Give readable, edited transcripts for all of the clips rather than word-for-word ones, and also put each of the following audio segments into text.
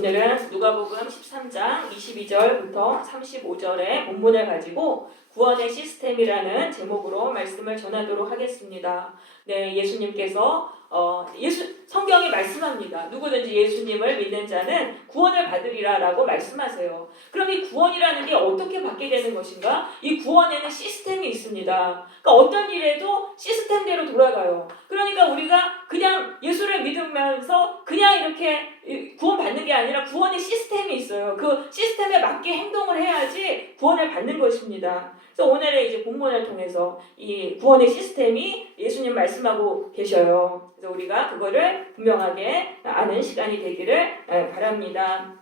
오늘은 누가복음 13장 22절부터 35절의 본문을 가지고 구원의 시스템이라는 제목으로 말씀을 전하도록 하겠습니다. 네, 예수님께서 성경이 말씀합니다. 누구든지 예수님을 믿는 자는 구원을 받으리라 라고 말씀하세요. 그럼 이 구원이라는 게 어떻게 받게 되는 것인가? 이 구원에는 시스템이 있습니다. 그러니까 어떤 일에도 시스템대로 돌아가요. 그러니까 우리가 그냥 예수를 믿으면서 그냥 이렇게 구원받는 게 아니라 구원의 시스템이 있어요. 그 시스템에 맞게 행동을 해야지 구원을 받는 것입니다. 그래서 오늘의 이제 본문을 통해서 이 구원의 시스템이 예수님 말씀하고 계셔요. 그래서 우리가 그거를 분명하게 아는 시간이 되기를 바랍니다.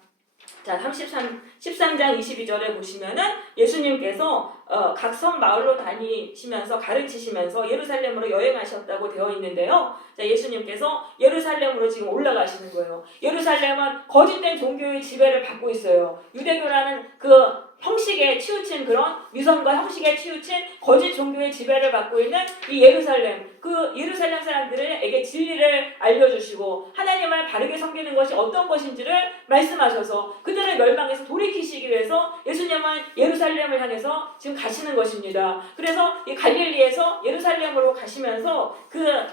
자, 13장 22절에 보시면은 예수님께서 각 성 마을로 다니시면서 가르치시면서 예루살렘으로 여행하셨다고 되어 있는데요. 자, 예수님께서 예루살렘으로 지금 올라가시는 거예요. 예루살렘은 거짓된 종교의 지배를 받고 있어요. 유대교라는 그 형식에 치우친 그런 위선과 형식에 치우친 거짓 종교의 지배를 받고 있는 이 예루살렘, 그 예루살렘 사람들에게 진리를 알려주시고 하나님을 바르게 섬기는 것이 어떤 것인지를 말씀하셔서 그들을 멸망해서 돌이키시기 위해서 예수님은 예루살렘을 향해서 지금 가시는 것입니다. 그래서 이 갈릴리에서 예루살렘으로 가시면서 그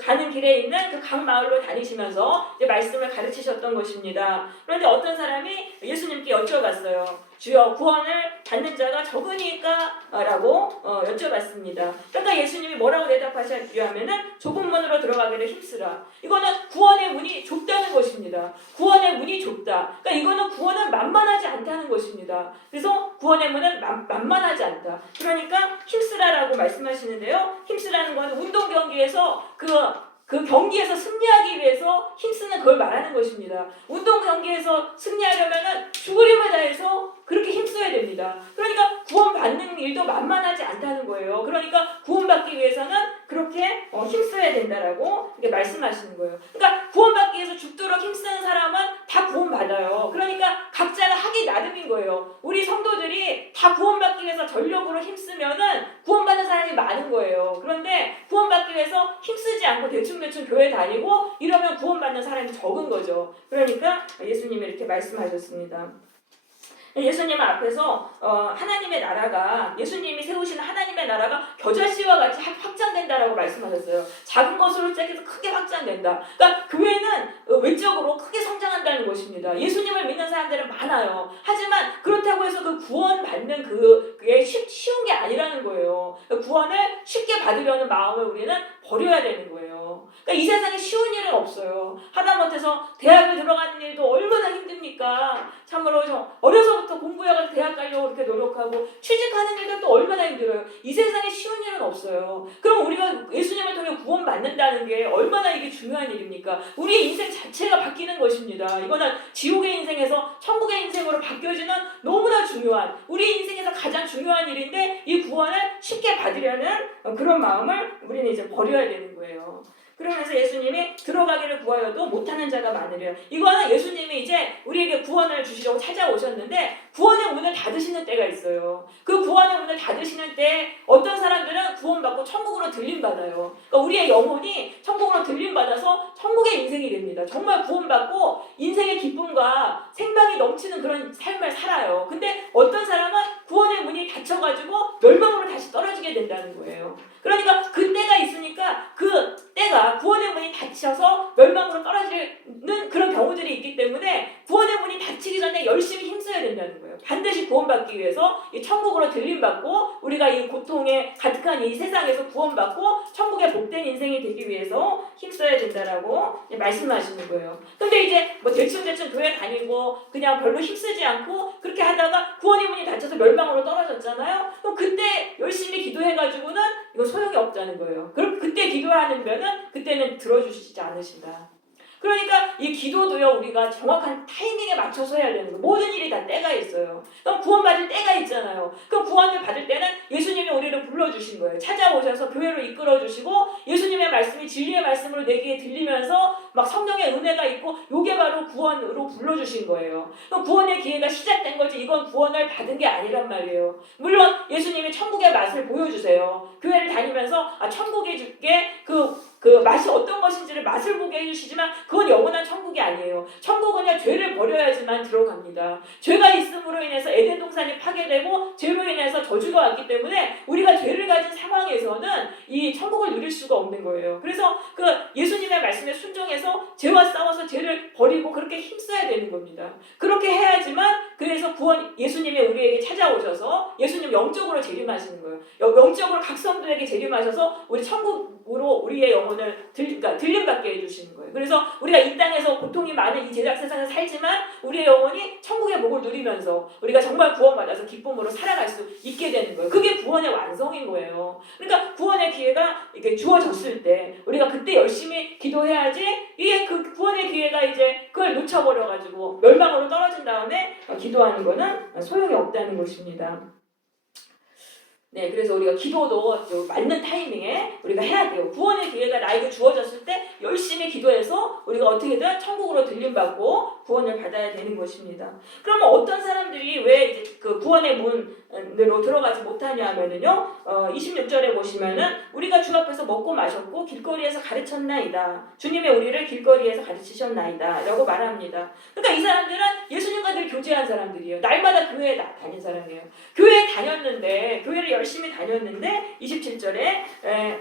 가는 길에 있는 그 각 마을로 다니시면서 이제 말씀을 가르치셨던 것입니다. 그런데 어떤 사람이 예수님께 여쭤봤어요. 주여, 구원을 받는 자가 적으니까? 라고 여쭤봤습니다. 그러니까 예수님이 뭐라고 대답하셨냐면은 좁은 문으로 들어가기를 힘쓰라. 이거는 구원의 문이 좁다는 것입니다. 구원의 문이 좁다. 그러니까 이거는 구원은 만만하지 않다는 것입니다. 그래서 구원의 문은 만만하지 않다. 그러니까 힘쓰라라고 말씀하시는데요. 힘쓰라는 건 운동 경기에서 그 경기에서 승리하기 위해서 힘쓰는 그걸 말하는 것입니다. 운동 경기에서 승리하려면은 죽을 힘을 다해서 그렇게 힘써야 됩니다. 그러니까 구원받는 일도 만만하지 않다는 거예요. 그러니까 구원받기 위해서는 그렇게 힘써야 된다라고 이렇게 말씀하시는 거예요. 그러니까 구원받기 위해서 죽도록 힘쓰는 사람은 다 구원받아요. 그러니까 각자가 하기 나름인 거예요. 우리 성도들이 다 구원받기 위해서 전력으로 힘쓰면은 구원받는 사람이 많은 거예요. 그런데 구원받기 위해서 힘쓰지 않고 대충 교회 다니고 이러면 구원받는 사람이 적은 거죠. 그러니까 예수님이 이렇게 말씀하셨습니다. 예수님 앞에서 하나님의 나라가, 예수님이 세우시는 하나님의 나라가 겨자씨와 같이 확장된다라고 말씀하셨어요. 작은 것으로 시작해서 크게 확장된다. 그러니까 교회는 외적으로 크게 성장한다는 것입니다. 예수님을 믿는 사람들은 많아요. 하지만 그렇다고 해서 그 구원받는 그게 쉬운 게 아니라는 거예요. 구원을 쉽게 받으려는 마음을 우리는 버려야 되는 거예요. 그러니까 이 세상에 쉬운 일은 없어요. 하다못해서 대학을 들어가는 일도 얼마나 힘듭니까? 참으로 어려서부터 공부해가지고 대학 가려고 그렇게 노력하고 취직하는 일도 또 얼마나 힘들어요. 이 세상에 쉬운 일은 없어요. 그럼 우리가 예수님을 통해 구원받는다는 게 얼마나 이게 중요한 일입니까? 우리의 인생 자체가 바뀌는 것입니다. 이거는 지옥의 인생에서 천국의 인생으로 바뀌어지는 너무나 중요한, 우리 인생에서 가장 중요한 일인데 이 구원을 쉽게 받으려는 그런 마음을 우리는 이제 버려야 되는 거예요. 그러면서 예수님이 들어가기를 구하여도 못하는 자가 많으려. 이거는 예수님이 이제 우리에게 구원을 주시려고 찾아오셨는데 구원의 문을 닫으시는 때가 있어요. 그 구원의 문을 닫으시는 때 어떤 사람들은 구원받고 천국으로 들림받아요. 그러니까 우리의 영혼이 천국으로 들림받아서 천국의 인생이 됩니다. 정말 구원받고 인생의 기쁨과 생명이 넘치는 그런 삶을 살아요. 근데 어떤 사람은 구원의 문이 닫혀가지고 멸망으로 다시 떨어지게 된다는 거예요. 그러니까 그 때가 있으니까 그 때가 구원의 문이 닫혀서 멸망으로 떨어지는 그런 경우들이 있기 때문에 구원의 문이 닫히기 전에 열심히 힘써야 된다는 거예요. 반드시 구원받기 위해서 이 천국으로 들림받고 우리가 이 고통에 가득한 이 세상에서 구원받고 천국의 복된 인생이 되기 위해서 힘써야 된다라고 말씀하시는 거예요. 근데 이제 뭐 대충 교회 다니고 그냥 별로 힘쓰지 않고 그렇게 하다가 구원의 문이 닫혀서 멸망으로 떨어졌잖아요. 그럼 그때 열심히 기도해가지고는 이거 소용이 없다는 거예요. 그럼 그때 기도하면은 그때는 들어주시지 않으신다. 그러니까 이 기도도요, 우리가 정확한 타이밍에 맞춰서 해야 되는 거예요. 모든 일이 다 때가 있어요. 그럼 구원받을 때가 있잖아요. 그럼 구원을 받을 때는 예수님이 우리를 불러주신 거예요. 찾아오셔서 교회로 이끌어주시고 예수님의 말씀이 진리의 말씀으로 내 귀에 들리면서 막 성령의 은혜가 있고 요게 바로 구원으로 불러주신 거예요. 그럼 구원의 기회가 시작된 거지 이건 구원을 받은 게 아니란 말이에요. 물론 예수님이 천국의 맛을 보여주세요. 교회를 다니면서 천국에 줄게 그 그 맛이 어떤 것인지를 맛을 보게 해주시지만 그건 영원한 천국이 아니에요. 천국은요 죄를 버려야지만 들어갑니다. 죄가 있음으로 인해서 에덴 동산이 파괴되고 죄로 인해서 저주가 왔기 때문에 우리가 죄를 가진 상황에서는 이 천국을 누릴 수가 없는 거예요. 그래서 그 예수님의 말씀에 순종해서 죄와 싸워서 죄를 버리고 그렇게 힘써야 되는 겁니다. 그렇게 해야지만 그래서 구원 예수님이 우리에게 찾아오셔서 예수님 영적으로 재림하시는 거예요. 영적으로 각 성도에게 재림하셔서 우리 천국으로 우리의 영혼을 들림받게 해주시는 거예요. 그래서 우리가 이 땅에서 고통이 많은 이 제작 세상을 살지만 우리의 영혼이 천국의 복을 누리면서 우리가 정말 구원받아서 기쁨으로 살아갈 수 있게 되는 거예요. 그게 구원의 완성인 거예요. 그러니까 구원의 기회가 이렇게 주어졌을 때 우리가 그때 열심히 기도해야지 이게 그 구원의 기회가 이제 그걸 놓쳐버려가지고 멸망으로 떨어진 다음에 기도하는 거는 소용이 없다는 것입니다. 네, 그래서 우리가 기도도 맞는 타이밍에 우리가 해야 돼요. 구원의 기회가 나에게 주어졌을 때 열심히 기도해서 우리가 어떻게든 천국으로 들림받고 구원을 받아야 되는 것입니다. 그러면 어떤 사람들이 왜 이제 그 구원의 문으로 들어가지 못하냐 하면은요, 26절에 보시면은 우리가 주 앞에서 먹고 마셨고 길거리에서 가르쳤나이다. 주님의 우리를 길거리에서 가르치셨나이다. 라고 말합니다. 그러니까 이 사람들은 예수님과 늘 교제한 사람들이에요. 날마다 교회에 다닌 사람이에요. 교회에 다녔는데, 교회를 열심히 다녔는데 27절에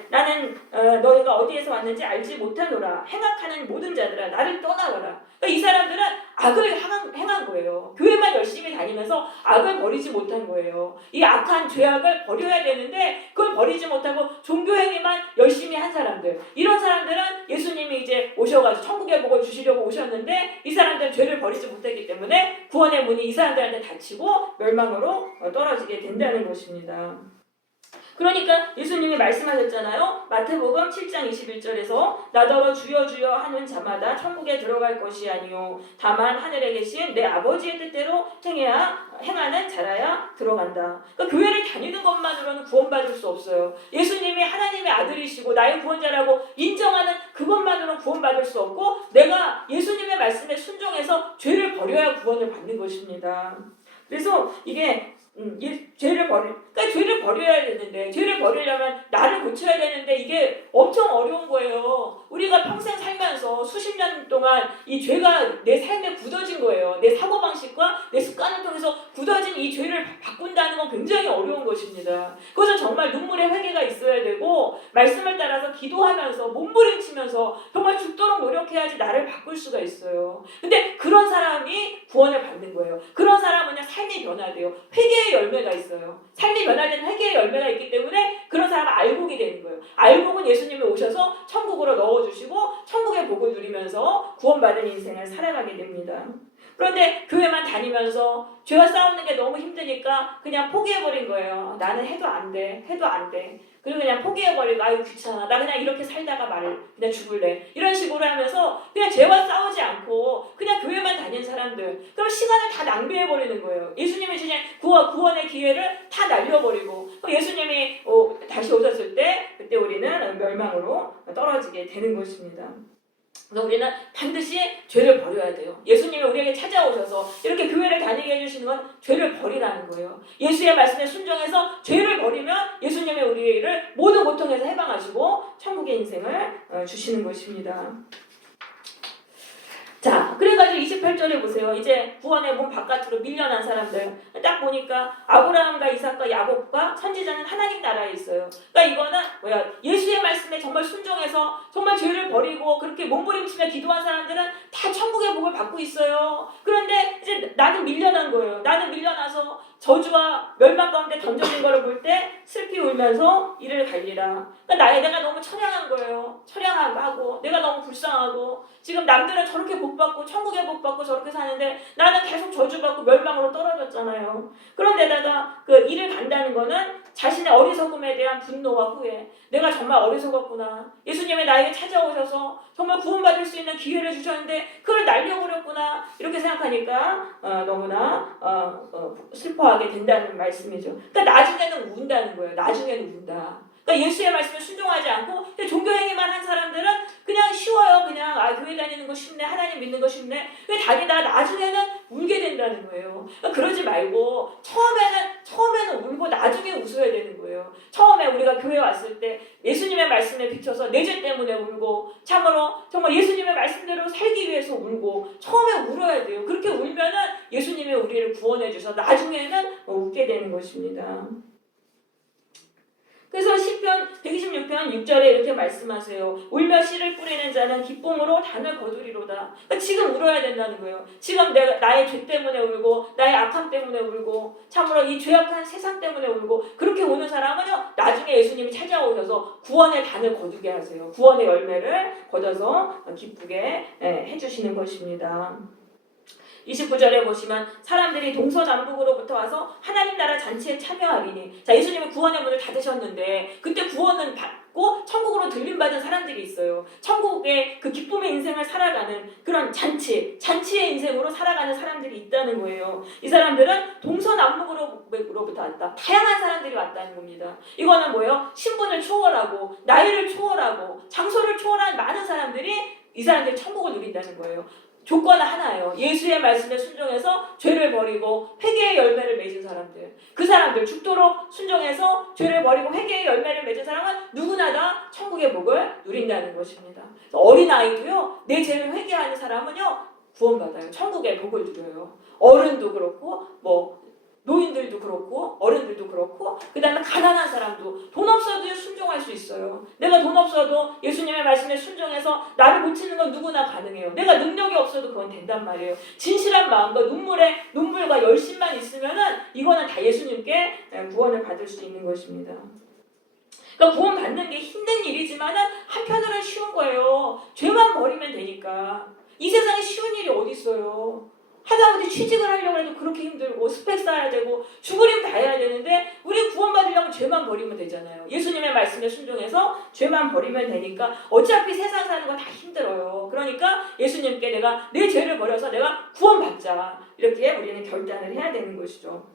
나는 너희가 어디에서 왔는지 알지 못하노라. 행악하는 모든 자들아 나를 떠나거라. 그러니까 이 사람들은 악을 행한 거예요. 교회만 열심히 다니면서 악을 버리지 못한 거예요. 이 악한 죄악을 버려야 되는데 그걸 버리지 못하고 종교행위만 열심히 한 사람들. 이런 사람들은 예수님이 이제 오셔가지고 천국의 복을 주시려고 오셨는데 이 사람들은 죄를 버리지 못했기 때문에 구원의 문이 이 사람들한테 닫히고 멸망으로 떨어지게 된다는 것입니다. 그러니까 예수님이 말씀하셨잖아요. 마태복음 7장 21절에서 나더러 주여 주여 하는 자마다 천국에 들어갈 것이 아니요 다만 하늘에 계신 내 아버지의 뜻대로 행하는 자라야 들어간다. 그러니까 교회를 다니는 것만으로는 구원받을 수 없어요. 예수님이 하나님의 아들이시고 나의 구원자라고 인정하는 그것만으로는 구원받을 수 없고 내가 예수님의 말씀에 순종해서 죄를 버려야 구원을 받는 것입니다. 그래서 이게 그러니까 죄를 버려야 되는데 죄를 버리려면 나를 고쳐야 되는데 이게 엄청 어려운 거예요. 우리가 평생 살면서 수십 년 동안 이 죄가 내 삶에 굳어진 거예요. 내 사고방식과 내 습관을 통해서 굳어진 이 죄를 바꾼다는 건 굉장히 어려운 것입니다. 그것은 정말 눈물의 회개가 있어야 되고 말씀을 따라서 기도하면서 몸부림치면서 정말 죽도록 노력해야지 나를 바꿀 수가 있어요. 근데 그런 사람이 구원을 받는 거예요. 그런 사람은 삶이 변화돼요. 회개의 열매가 있어요. 삶이 변화되는 회개의 열매가 있기 때문에 그런 사람은 알곡이 되는 거예요. 알곡은 예수님이 오셔서 천국으로 넣어주시고 천국의 복을 누리면서 구원받은 인생을 살아가게 됩니다. 그런데 교회만 다니면서 죄와 싸우는 게 너무 힘드니까 그냥 포기해버린 거예요. 나는 해도 안 돼. 그리고 그냥 포기해버리고 아유 귀찮아. 나 그냥 이렇게 살다가 그냥 죽을래. 이런 식으로 하면서 그냥 죄와 싸우지 않고 그냥 교회만 다닌 사람들. 그럼 시간을 다 낭비해버리는 거예요. 예수님이 주신 구원의 기회를 다 날려버리고 예수님이 다시 오셨을 때 그때 우리는 멸망으로 떨어지게 되는 것입니다. 그래서 우리는 반드시 죄를 버려야 돼요. 예수님이 우리에게 찾아오셔서 이렇게 교회를 다니게 해주시는 건 죄를 버리라는 거예요. 예수의 말씀에 순종해서 죄를 버리면 예수님이 우리를 모든 고통에서 해방하시고 천국의 인생을 주시는 것입니다. 자, 그래가지고 28절에 보세요. 이제 구원의 문 바깥으로 밀려난 사람들 딱 보니까 아브라함과 이삭과 야곱과 선지자는 하나님 나라에 있어요. 그러니까 이거는 예수의 말씀에 정말 순종해서 정말 죄를 버리고 그렇게 몸부림치며 기도한 사람들은 다 천국의 복을 받고 있어요. 그런데 이제 나는 밀려난 거예요. 나는 밀려나서 저주와 멸망 가운데 던져진 거를 볼 때 슬피 울면서 이를 갈리라. 그러니까 내가 너무 처량한 거예요. 처량하고 내가 너무 불쌍하고 지금 남들은 저렇게 복 받고 천국에 복 받고 저렇게 사는데 나는 계속 저주받고 멸망으로 떨어졌잖아요. 그런데다가 그 이를 간다는 거는 자신의 어리석음에 대한 분노와 후회. 내가 정말 어리석었구나. 예수님이 나에게 찾아오셔서 정말 구원받을 수 있는 기회를 주셨는데 그걸 날려버렸구나. 이렇게 생각하니까 너무나 슬퍼하게 된다는 말씀이죠. 그러니까 나중에는 운다는 거예요. 나중에는 운다. 그러니까 예수의 말씀에 순종하지 않고 종교 행위만 한 사람들은 그냥 쉬워요. 그냥 교회 다니는 거 쉽네, 하나님 믿는 거 쉽네. 다니다 나중에는 울게 된다는 거예요. 그러니까 그러지 말고 처음에는 울고 나중에 웃어야 되는 거예요. 처음에 우리가 교회 왔을 때 예수님의 말씀에 비춰서 내 죄 때문에 울고 참으로 정말 예수님의 말씀대로 살기 위해서 울고 처음에 울어야 돼요. 그렇게 울면은 예수님이 우리를 구원해 주셔서 나중에는 웃게 되는 것입니다. 그래서 시편 126편 6절에 이렇게 말씀하세요. 울며 씨를 뿌리는 자는 기쁨으로 단을 거두리로다. 그러니까 지금 울어야 된다는 거예요. 지금 나의 죄 때문에 울고 나의 악함 때문에 울고 참으로 이 죄악한 세상 때문에 울고 그렇게 우는 사람은요. 나중에 예수님이 찾아오셔서 구원의 단을 거두게 하세요. 구원의 열매를 거둬서 기쁘게 해주시는 것입니다. 29절에 보시면 사람들이 동서남북으로부터 와서 하나님 나라 잔치에 참여하리니. 자, 예수님이 구원의 문을 닫으셨는데 그때 구원은 받고 천국으로 들림받은 사람들이 있어요. 천국의 그 기쁨의 인생을 살아가는 그런 잔치의 인생으로 살아가는 사람들이 있다는 거예요. 이 사람들은 동서남북으로부터 왔다. 다양한 사람들이 왔다는 겁니다. 이거는 뭐예요? 신분을 초월하고 나이를 초월하고 장소를 초월한 많은 사람들이 이 사람들이 천국을 누린다는 거예요. 조건은 하나예요. 예수의 말씀에 순종해서 죄를 버리고 회개의 열매를 맺은 사람들. 그 사람들 죽도록 순종해서 죄를 버리고 회개의 열매를 맺은 사람은 누구나 다 천국의 복을 누린다는 것입니다. 어린아이도요. 내 죄를 회개하는 사람은요. 구원받아요. 천국의 복을 누려요. 어른도 그렇고 노인들도 그렇고 어른들도 그렇고 그 다음에 가난한 사람도 돈 없어도 순종할 수 있어요. 내가 돈 없어도 예수님의 말씀에 순종해서 나를 고치는 건 누구나 가능해요. 내가 능력이 없어도 그건 된단 말이에요. 진실한 마음과 눈물과 열심만 있으면은 이거는 다 예수님께 구원을 받을 수 있는 것입니다. 그러니까 구원 받는 게 힘든 일이지만은 한편으로는 쉬운 거예요. 죄만 버리면 되니까. 이 세상에 쉬운 일이 어디 있어요? 하다못해 취직을 하려고 해도 그렇게 힘들고 스펙 쌓아야 되고 죽으림 다 해야 되는데 우리 구원받으려면 죄만 버리면 되잖아요. 예수님의 말씀에 순종해서 죄만 버리면 되니까 어차피 세상 사는 거 다 힘들어요. 그러니까 예수님께 내가 내 죄를 버려서 내가 구원받자. 이렇게 우리는 결단을 해야 되는 것이죠.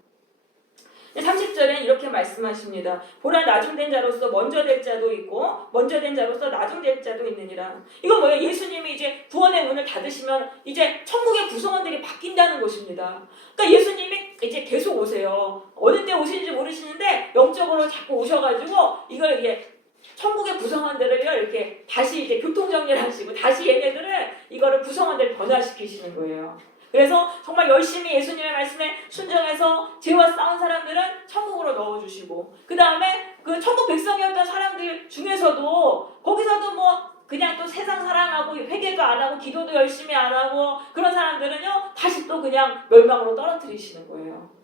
30절엔 이렇게 말씀하십니다. 보라 나중된 자로서 먼저 될 자도 있고 먼저 된 자로서 나중될 자도 있느니라. 이건 뭐예요? 예수님이 이제 구원의 문을 닫으시면 이제 천국의 구성원들이 바뀐다는 것입니다. 그러니까 예수님이 이제 계속 오세요. 어느 때 오시는지 모르시는데 영적으로 자꾸 오셔가지고 이걸 이제 천국의 구성원들을요 이렇게 다시 이제 교통정리를 하시고 다시 얘네들을 이거를 구성원들을 변화시키시는 거예요. 그래서 정말 열심히 예수님의 말씀에 순종해서 죄와 싸운 사람들은 천국으로 넣어주시고 그 다음에 그 천국 백성이었던 사람들 중에서도 거기서도 그냥 또 세상 사랑하고 회개도 안 하고 기도도 열심히 안 하고 그런 사람들은요 다시 또 그냥 멸망으로 떨어뜨리시는 거예요.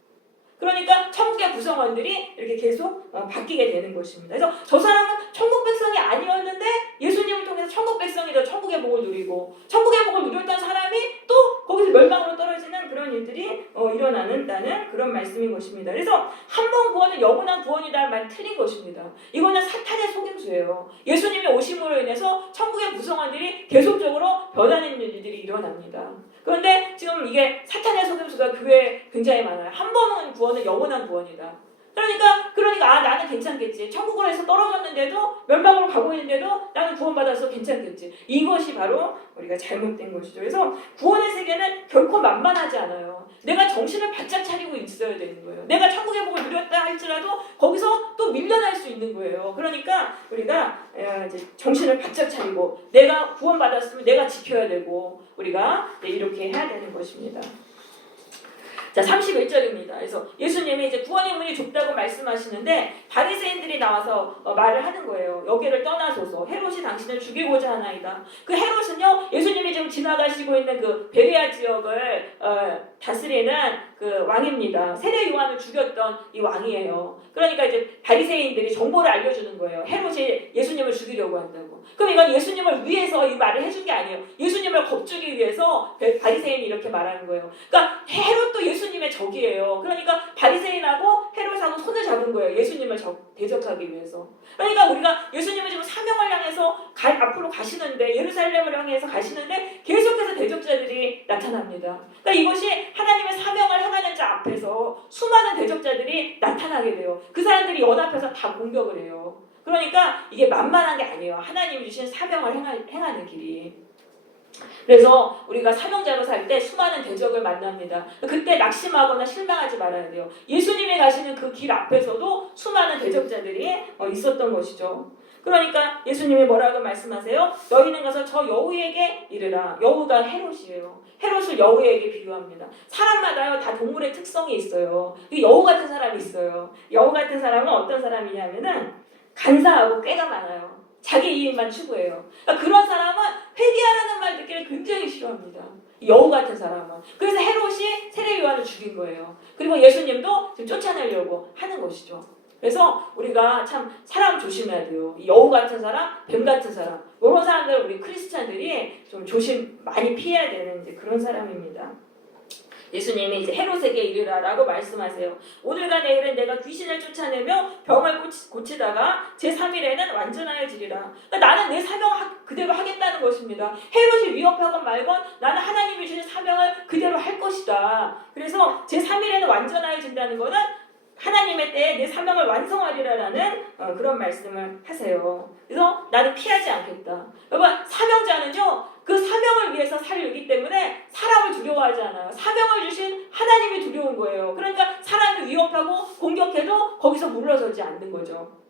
그러니까 천국의 구성원들이 이렇게 계속 바뀌게 되는 것입니다. 그래서 저 사람은 천국 백성이 아니었는데 예수님을 통해서 천국 백성이 더 천국의 복을 누리고 천국의 복을 누렸던 사람이 또 거기서 멸망으로 떨어지는 그런 일들이 일어나는다는 그런 말씀인 것입니다. 그래서 한 번 구원은 영원한 구원이다는 말 틀린 것입니다. 이거는 사탄의 속임수예요. 예수님의 오심으로 인해서 천국의 구성원들이 계속적으로 변하는 일들이 일어납니다. 그런데 지금 이게 사탄의 속임수가 교회에 굉장히 많아요. 한 번은 구원은 영원한 구원이다. 그러니까 나는 괜찮겠지. 천국으로 해서 떨어졌는데도 멸망으로 가고 있는데도 나는 구원받아서 괜찮겠지. 이것이 바로 우리가 잘못된 것이죠. 그래서 구원의 세계는 결코 만만하지 않아요. 내가 정신을 바짝 차리고 있어야 되는 거예요. 내가 천국의 복을 누렸다 할지라도 거기서 또 밀려날 수 있는 거예요. 그러니까 우리가 이제 정신을 바짝 차리고 내가 구원받았으면 내가 지켜야 되고 우리가 이렇게 해야 되는 것입니다. 자, 31절입니다. 그래서 예수님이 이제 구원의 문이 좁다고 말씀하시는데 바리새인들이 나와서 말을 하는 거예요. 여기를 떠나소서. 헤롯이 당신을 죽이고자 하나이다. 그 헤롯은요, 예수님이 지금 지나가시고 있는 그 베레아 지역을 다스리는 그 왕입니다. 세례 요한을 죽였던 이 왕이에요. 그러니까 이제 바리새인들이 정보를 알려주는 거예요. 헤롯이 예수님을 죽이려고 한다고. 그럼 이건 예수님을 위해서 이 말을 해준 게 아니에요. 예수님을 겁주기 위해서 바리새인이 이렇게 말하는 거예요. 그러니까 헤롯도 예수님의 적이에요. 그러니까 바리새인하고 헤롯하고 손을 잡은 거예요. 예수님을 대적하기 위해서. 그러니까 우리가 예수님을 지금 사명을 향해서 앞으로 가시는데 예루살렘을 향해서 가시는데 계속해서 대적자들이 나타납니다. 그러니까 이것이 하나님의 사명을 행하는 자 앞에서 수많은 대적자들이 나타나게 돼요. 그 사람들이 연합해서 다 공격을 해요. 그러니까 이게 만만한 게 아니에요. 하나님이 주신 사명을 행하는 길이. 그래서 우리가 사명자로 살 때 수많은 대적을 만납니다. 그때 낙심하거나 실망하지 말아야 돼요. 예수님이 가시는 그 길 앞에서도 수많은 대적자들이 있었던 것이죠. 그러니까 예수님이 뭐라고 말씀하세요? 너희는 가서 저 여우에게 이르라. 여우가 헤롯이에요. 헤롯을 여우에게 비유합니다. 사람마다요 다 동물의 특성이 있어요. 여우 같은 사람이 있어요. 여우 같은 사람은 어떤 사람이냐면은 간사하고 꾀가 많아요. 자기 이익만 추구해요. 그러니까 그런 사람은 회개하라는 말 듣기를 굉장히 싫어합니다. 여우 같은 사람은. 그래서 헤롯이 세례 요한을 죽인 거예요. 그리고 예수님도 지금 쫓아내려고 하는 것이죠. 그래서 우리가 참 사람 조심해야 돼요. 여우 같은 사람, 뱀 같은 사람, 이런 사람들 우리 크리스찬들이 좀 조심 많이 피해야 되는 이제 그런 사람입니다. 예수님이 이제 헤롯에게 이르라라고 말씀하세요. 오늘과 내일은 내가 귀신을 쫓아내며 병을 고치다가 제3일에는 완전하여지리라. 그러니까 나는 내 사명을 그대로 하겠다는 것입니다. 헤롯이 위협하건 말건 나는 하나님이 주신 사명을 그대로 할 것이다. 그래서 제3일에는 완전하여진다는 것은 하나님의 때에 내 사명을 완성하리라라는 그런 말씀을 하세요. 그래서 나는 피하지 않겠다. 여러분 사명자는요 그 사명을 위해서 살기 때문에 사람을 두려워하지 않아요. 사명을 주신 하나님이 두려운 거예요. 그러니까 사람을 위협하고 공격해도 거기서 물러서지 않는 거죠.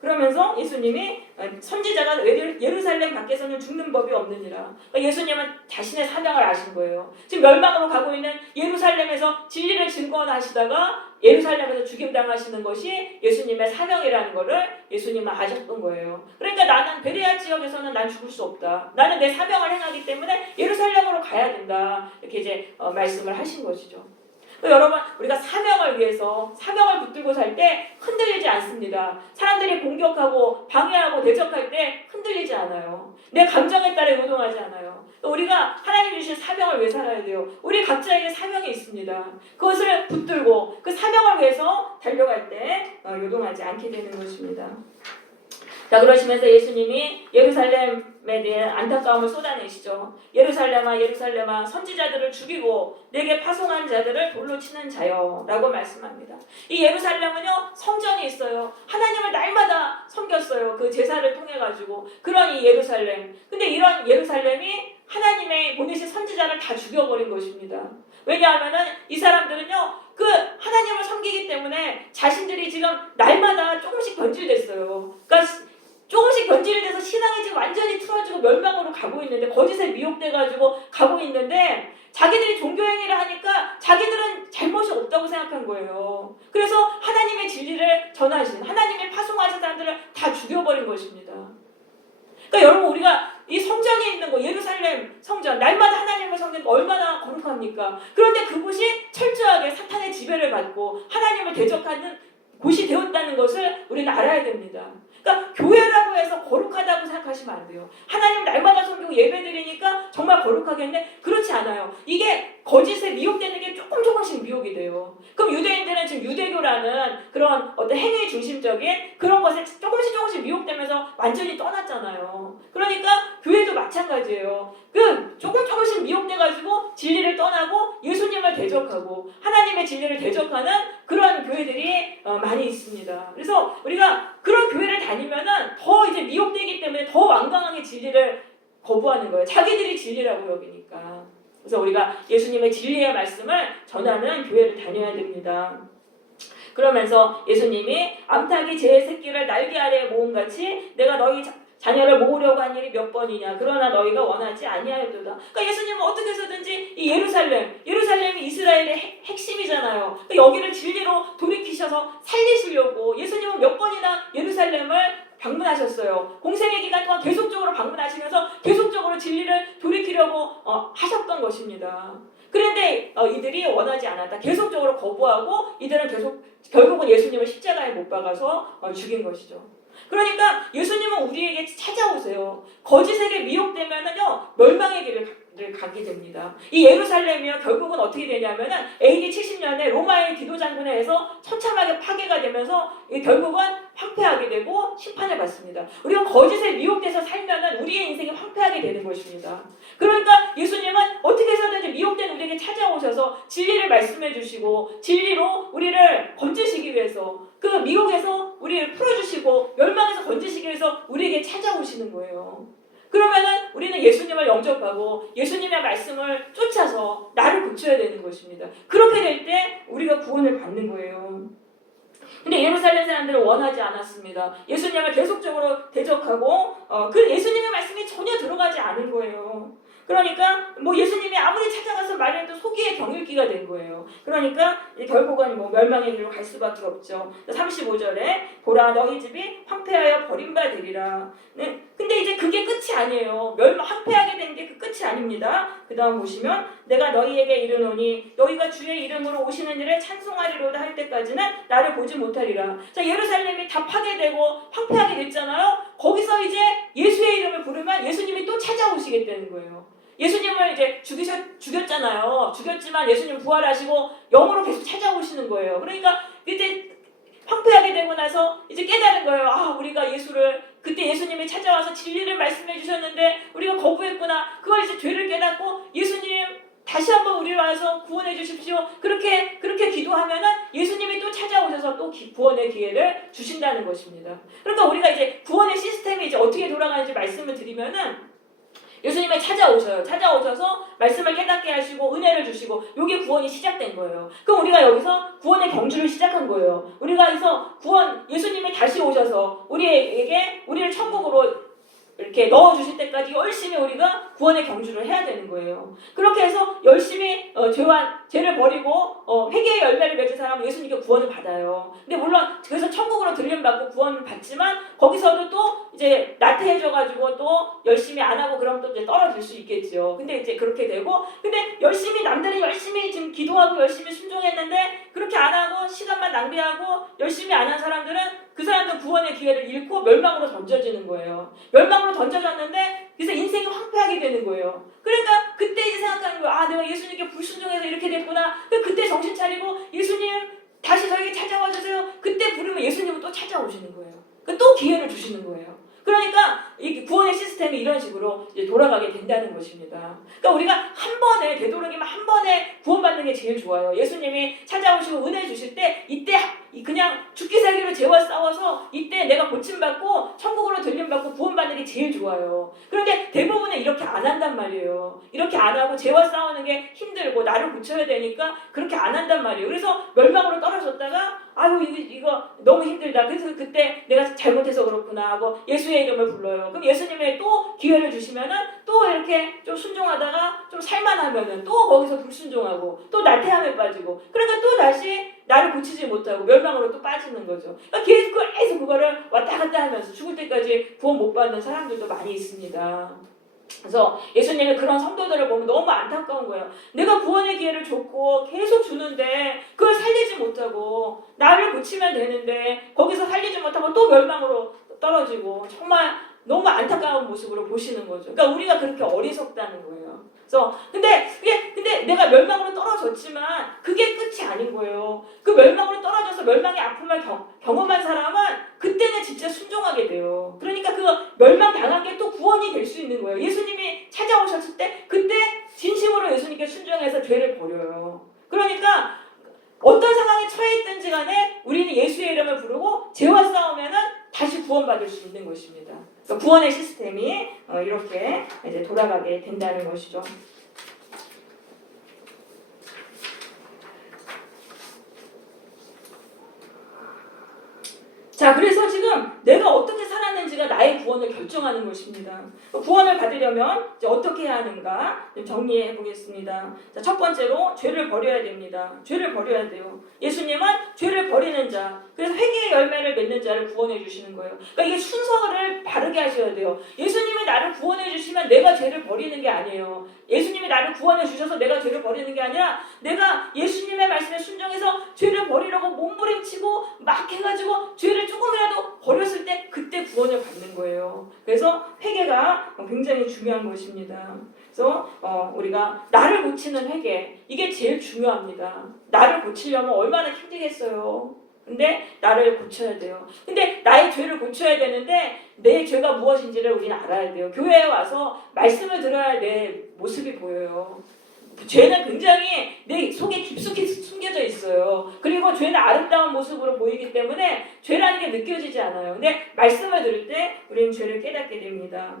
그러면서 예수님이 선지자가 예루살렘 밖에서는 죽는 법이 없느니라. 예수님은 자신의 사명을 아신 거예요. 지금 멸망으로 가고 있는 예루살렘에서 진리를 증거하시다가 예루살렘에서 죽임당하시는 것이 예수님의 사명이라는 것을 예수님은 아셨던 거예요. 그러니까 나는 베레아 지역에서는 난 죽을 수 없다. 나는 내 사명을 행하기 때문에 예루살렘으로 가야 된다. 이렇게 이제 말씀을 하신 것이죠. 여러분 우리가 사명을 위해서 사명을 붙들고 살 때 흔들리지 않습니다. 사람들이 공격하고 방해하고 대적할 때 흔들리지 않아요. 내 감정에 따라 요동하지 않아요. 우리가 하나님 주신 사명을 위해 살아야 돼요. 우리 각자에게 사명이 있습니다. 그것을 붙들고 그 사명을 위해서 달려갈 때 요동하지 않게 되는 것입니다. 자, 그러시면서 예수님이 예루살렘에 대한 안타까움을 쏟아내시죠. 예루살렘아 예루살렘아 선지자들을 죽이고 내게 파송한 자들을 돌로 치는 자여 라고 말씀합니다. 이 예루살렘은요 성전이 있어요. 하나님을 날마다 섬겼어요. 그 제사를 통해 가지고 그런 이 예루살렘. 근데 이런 예루살렘이 하나님의 보내신 선지자를 다 죽여버린 것입니다. 왜냐하면은 이 사람들은요 그 하나님을 섬기기 때문에 자신들이 지금 날마다 조금씩 변질됐어요. 그러니까 조금씩 변질이 돼서 신앙이 지금 완전히 틀어지고 멸망으로 가고 있는데 거짓에 미혹돼가지고 가고 있는데 자기들이 종교행위를 하니까 자기들은 잘못이 없다고 생각한 거예요. 그래서 하나님의 진리를 전하신 하나님의 파송하신 사람들을 다 죽여버린 것입니다. 그러니까 여러분 우리가 이 성전이 있는 곳 예루살렘 성전 날마다 하나님을 섬기는 거 얼마나 거룩합니까? 그런데 그곳이 철저하게 사탄의 지배를 받고 하나님을 대적하는 곳이 되었다는 것을 우리는 알아야 됩니다. 그러니까 교회라고 해서 거룩하다고 생각하시면 안 돼요. 하나님 날마다 섬기고 예배드리니까 정말 거룩하겠네? 그렇지 않아요. 이게 거짓에 미혹되는 게 조금씩 미혹이 돼요. 그럼 유대인들은 지금 유대교라는 그런 어떤 행위 중심적인 그런 것에 조금씩 미혹되면서 완전히 떠났잖아요. 그러니까 교회도 마찬가지예요. 그 조금씩 미혹돼가지고 진리를 떠나고 예수님을 대적하고 하나님의 진리를 대적하는 그런 교회들이 많이 있습니다. 그래서 우리가 그런 교회를 다니면은 더 이제 미혹되기 때문에 더 완강하게 진리를 거부하는 거예요. 자기들이 진리라고 여기니까. 그래서 우리가 예수님의 진리의 말씀을 전하는 교회를 다녀야 됩니다. 그러면서 예수님이 암탉이 제 새끼를 날개 아래에 모음같이 내가 너희 자녀를 모으려고 한 일이 몇 번이냐. 그러나 너희가 원하지 아니하였도다. 그러니까 예수님은 어떻게 해서든지 이 예루살렘이 이스라엘의 핵심이잖아요. 그러니까 여기를 진리로 돌이키셔서 살리시려고 예수님은 몇 번이나 예루살렘을 방문하셨어요. 공생의 기간 동안 계속적으로 방문하시면서 계속적으로 진리를 돌이키려고 하셨던 것입니다. 그런데 이들이 원하지 않았다. 계속적으로 거부하고 이들은 결국은 예수님을 십자가에 못 박아서 죽인 것이죠. 그러니까 예수님은 우리에게 찾아오세요. 거짓에게 미혹되면은요 멸망의 길을 가게 됩니다. 이 예루살렘이요 결국은 어떻게 되냐면은 AD 70년에 로마의 디도 장군에 의해서 처참하게 파괴가 되면서 결국은 황폐하게 되고 심판을 받습니다. 우리가 거짓에 미혹돼서 살면은 우리의 인생이 황폐하게 되는 것입니다. 그러니까 예수님은 어떻게 해서든지 미혹된 우리에게 우리에게 찾아오셔서 진리를 말씀해 주시고 진리로 우리를 건지시기 위해서 그 미혹에서 우리를 풀어주시고 멸망에서 건지시기 위해서 우리에게 찾아오시는 거예요. 그러면은 우리는 예수님을 영접하고 예수님의 말씀을 쫓아서 나를 고쳐야 되는 것입니다. 그렇게 될 때 우리가 구원을 받는 거예요. 근데 예루살렘 사람들은 원하지 않았습니다. 예수님을 계속적으로 대적하고 그 예수님의 말씀이 전혀 들어가지 않은 거예요. 그러니까 뭐 예수님이 아무리 찾아가서 말해도 속이의 경읽기가 된 거예요. 그러니까 결국은 뭐 멸망의 길로 갈 수밖에 없죠. 35절에 보라 너희 집이 황폐하여 버림받으리라. 네. 근데 이제 그게 끝이 아니에요. 황폐하게 된 게 그 끝이 아닙니다. 그 다음 보시면 내가 너희에게 이르노니 너희가 주의 이름으로 오시는 일을 찬송하리로다 할 때까지는 나를 보지 못하리라. 자, 예루살렘이 다 파괴되고 황폐하게 됐잖아요. 거기서 이제 예수의 이름을 부르면 예수님이 또 찾아오시겠다는 거예요. 예수님을 이제 죽였잖아요. 죽였지만 예수님 부활하시고 영으로 계속 찾아오시는 거예요. 그러니까 이제 황폐하게 되고 나서 이제 깨달은 거예요. 아, 우리가 그때 예수님이 찾아와서 진리를 말씀해 주셨는데 우리가 거부했구나. 그걸 이제 죄를 깨닫고 예수님 다시 한번 우리를 와서 구원해 주십시오. 그렇게 기도하면은 예수님이 또 찾아오셔서 또 구원의 기회를 주신다는 것입니다. 그러니까 우리가 이제 구원의 시스템이 이제 어떻게 돌아가는지 말씀을 드리면은 예수님이 찾아오셔서 말씀을 깨닫게 하시고 은혜를 주시고 요게 구원이 시작된 거예요. 그럼 우리가 여기서 구원의 경주를 시작한 거예요. 우리가 여기서 예수님이 다시 오셔서 우리를 천국으로 이렇게 넣어주실 때까지 열심히 우리가 구원의 경주를 해야 되는 거예요. 그렇게 해서 열심히 죄를 버리고 회개의 열매를 맺은 사람은 예수님께 구원을 받아요. 근데 물론 그래서 천국으로 들림받고 구원을 받지만 거기서도 또 이제 나태해져가지고 또 열심히 안 하고 그럼 또 이제 떨어질 수 있겠죠. 근데 이제 그렇게 되고 근데 남들은 열심히 지금 기도하고 열심히 순종했는데 그렇게 안 하고 시간만 낭비하고 열심히 안 한 사람들은 그 사람들 구원의 기회를 잃고 멸망으로 던져지는 거예요. 멸망으로 던져졌는데 그래서 인생이 황폐하게 되는 거예요. 그러니까 그때 이제 생각하는 거예요. 아, 내가 예수님께 불순종해서 이렇게 됐구나. 그때 정신 차리고 예수님 다시 저에게 찾아와 주세요. 그때 부르면 예수님은 또 찾아오시는 거예요. 또 기회를 주시는 거예요. 그러니까 이 구원의 시스템이 이런 식으로 이제 돌아가게 된다는 것입니다. 그러니까 우리가 한 번에 되도록이면 한 번에 구원받는 게 제일 좋아요. 예수님이 찾아오시고 은혜 주실 때 이때 그냥 죽기 살기로 죄와 싸워서 이때 내가 고침받고 천국으로 들림받고 구원받는 게 제일 좋아요. 그런데 대부분은 이렇게 안 한단 말이에요. 이렇게 안 하고 죄와 싸우는 게 힘들고 나를 고쳐야 되니까 그렇게 안 한단 말이에요. 그래서 멸망으로 떨어졌다가 아유 이거 너무 힘들다. 그래서 그때 내가 잘못해서 그렇구나 하고 예수의 이름을 불러요. 그럼 예수님의 또 기회를 주시면은 또 이렇게 좀 순종하다가 좀 살만하면은 또 거기서 불순종하고 또 나태함에 빠지고 그러니까 또 다시 나를 고치지 못하고 멸망으로 또 빠지는 거죠. 그러니까 계속 그거를 왔다 갔다 하면서 죽을 때까지 구원 못 받는 사람들도 많이 있습니다. 그래서 예수님의 그런 성도들을 보면 너무 안타까운 거예요. 내가 구원의 기회를 줬고 계속 주는데 그걸 살리지 못하고 나를 고치면 되는데 거기서 살리지 못하고 또 멸망으로 떨어지고 정말 너무 안타까운 모습으로 보시는 거죠. 그러니까 우리가 그렇게 어리석다는 거예요. 그래서 근데 내가 멸망으로 떨어졌지만 그게 끝이 아닌 거예요. 그 멸망으로 떨어져서 멸망의 아픔을 경험한 사람은 그때는 진짜 순종하게 돼요. 그러니까 그 멸망 당한 게 또 구원이 될 수 있는 거예요. 예수님이 찾아오셨을 때 그때 진심으로 예수님께 순종해서 죄를 버려요. 그러니까 어떤 상황에 처해 있든지 간에 우리는 예수의 이름을 부르고 죄와 싸우면은 다시 구원받을 수 있는 것입니다. 그러니까 구원의 시스템이 이렇게 이제 돌아가게 된다는 것이죠. 자, 그래서 지금 내가 어떻게 살았는지가 나의 구원을 결정하는 것입니다. 구원을 받으려면 이제 어떻게 해야 하는가 정리해 보겠습니다. 자, 첫 번째로 죄를 버려야 됩니다. 죄를 버려야 돼요. 예수님은 죄를 버리는 자, 그래서 회개의 열매를 맺는 자를 구원해 주시는 거예요. 그러니까 이게 순서를 바르게 하셔야 돼요. 예수님이 나를 구원해 주시면 내가 죄를 버리는 게 아니에요. 예수님이 나를 구원해 주셔서 내가 죄를 버리는 게 아니라 내가 예수님의 말씀에 순종해서 죄를 버리려고 몸부림치고 막 해가지고 죄를 조금이라도 버렸을 때 그때 구원을 받는 거예요. 그래서 회개가 굉장히 중요한 것입니다. 그래서 우리가 나를 고치는 회개, 이게 제일 중요합니다. 나를 고치려면 얼마나 힘들겠어요. 근데 나를 고쳐야 돼요. 근데 나의 죄를 고쳐야 되는데 내 죄가 무엇인지를 우리는 알아야 돼요. 교회에 와서 말씀을 들어야 내 모습이 보여요. 죄는 굉장히 내 속에 깊숙이 숨겨져 있어요. 그리고 죄는 아름다운 모습으로 보이기 때문에 죄라는 게 느껴지지 않아요. 근데 말씀을 들을 때 우리는 죄를 깨닫게 됩니다.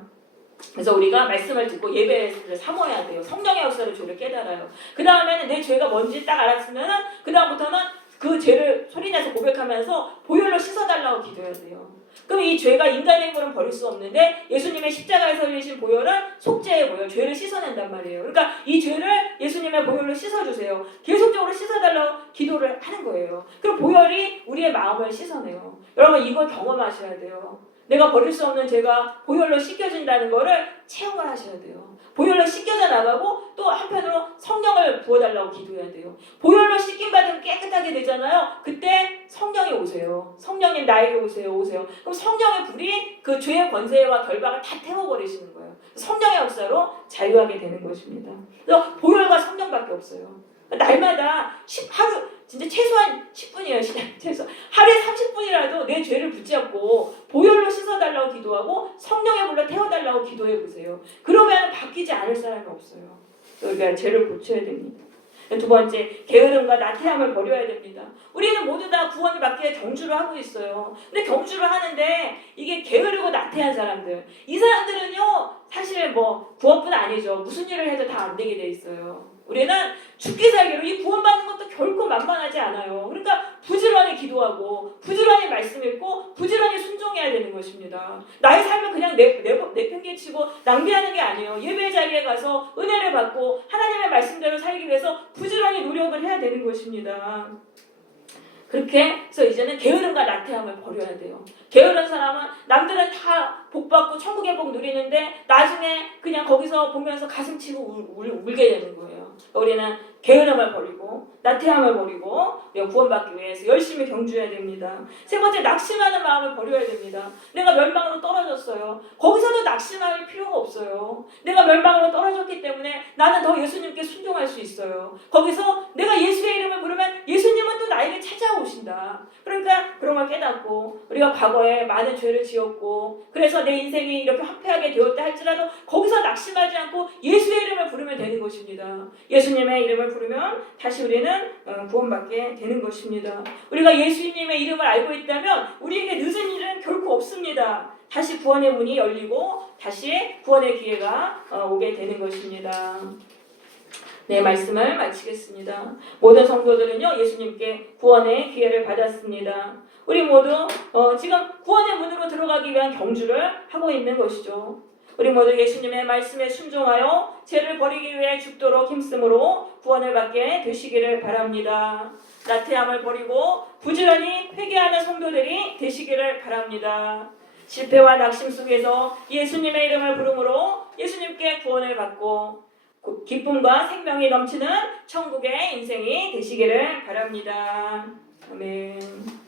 그래서 우리가 말씀을 듣고 예배를 사모해야 돼요. 성령의 역사로 죄를 깨달아요. 그 다음에는 내 죄가 뭔지 딱 알았으면 그 다음부터는 그 죄를 소리내서 고백하면서 보혈로 씻어달라고 기도해야 돼요. 그럼 이 죄가 인간의 힘으로는 버릴 수 없는데 예수님의 십자가에서 흘리신 보혈은 속죄의 보혈, 죄를 씻어낸단 말이에요. 그러니까 이 죄를 예수님의 보혈로 씻어주세요. 계속적으로 씻어달라고 기도를 하는 거예요. 그럼 보혈이 우리의 마음을 씻어내요. 여러분 이걸 경험하셔야 돼요. 내가 버릴 수 없는 죄가 보혈로 씻겨진다는 거를 체험을 하셔야 돼요. 보혈로 씻겨져 나가고 또 한편으로 성령을 부어달라고 기도해야 돼요. 보혈로 씻김 받으면 깨끗하게 되잖아요. 그때 성령이 오세요. 성령님 나에게 오세요. 그럼 성령의 불이 그 죄의 권세와 결박을 다 태워버리시는 거예요. 성령의 역사로 자유하게 되는 것입니다. 그래서 보혈과 성령밖에 없어요. 날마다 하루 진짜 최소한 10분이에요. 최소 하루에 30분이라도 내 죄를 붙잡고 보혈로 씻어달라고 기도하고 성령의 불로 태워달라고 기도해 보세요. 그러면 바뀌지 않을 사람이 없어요. 우리가 죄를 고쳐야 됩니다. 두 번째, 게으름과 나태함을 버려야 됩니다. 우리는 모두 다 구원을 받기 위해 경주를 하고 있어요. 근데 경주를 하는데 이게 게으르고 나태한 사람들, 이 사람들은요 사실 뭐 구원뿐 아니죠. 무슨 일을 해도 다 안 되게 돼 있어요. 우리는 죽기 살기로 이 구원받는 것도 결코 만만하지 않아요. 그러니까 부지런히 기도하고 부지런히 말씀 읽고 부지런히 순종해야 되는 것입니다. 나의 삶을 그냥 내팽개치고 낭비하는 게 아니에요. 예배 자리에 가서 은혜를 받고 하나님의 말씀대로 살기 위해서 부지런히 노력을 해야 되는 것입니다. 그렇게 해서 이제는 게으름과 나태함을 버려야 돼요. 게으른 사람은 남들은 다 복받고 천국의 복 누리는데 나중에 그냥 거기서 보면서 가슴 치고 울게 되는 거예요. 우리는 게으름을 버리고 나태함을 버리고 구원받기 위해서 열심히 경주해야 됩니다. 세 번째, 낙심하는 마음을 버려야 됩니다. 내가 멸망으로 떨어졌어요. 거기서도 낙심할 필요가 없어요. 내가 멸망으로 떨어졌기 때문에 나는 더 예수님께 순종할 수 있어요. 거기서 내가 예수의 이름을 부르면 예수님은 또 나에게 찾아오신다. 그러니까 그런 걸 깨닫고 우리가 과거에 많은 죄를 지었고 그래서 내 인생이 이렇게 황폐하게 되었다 할지라도 거기서 낙심하지 않고 예수의 이름을 부르면 되는 것입니다. 예수님의 이름을 부르면 다시 우리는 구원받게 되는 것입니다. 우리가 예수님의 이름을 알고 있다면 우리에게 늦은 일은 결코 없습니다. 다시 구원의 문이 열리고 다시 구원의 기회가 오게 되는 것입니다. 네, 말씀을 마치겠습니다. 모든 성도들은요 예수님께 구원의 기회를 받았습니다. 우리 모두 지금 구원의 문으로 들어가기 위한 경주를 하고 있는 것이죠. 우리 모두 예수님의 말씀에 순종하여 죄를 버리기 위해 죽도록 힘쓰므로 구원을 받게 되시기를 바랍니다. 나태함을 버리고 부지런히 회개하는 성도들이 되시기를 바랍니다. 실패와 낙심 속에서 예수님의 이름을 부름으로 예수님께 구원을 받고 기쁨과 생명이 넘치는 천국의 인생이 되시기를 바랍니다. 아멘.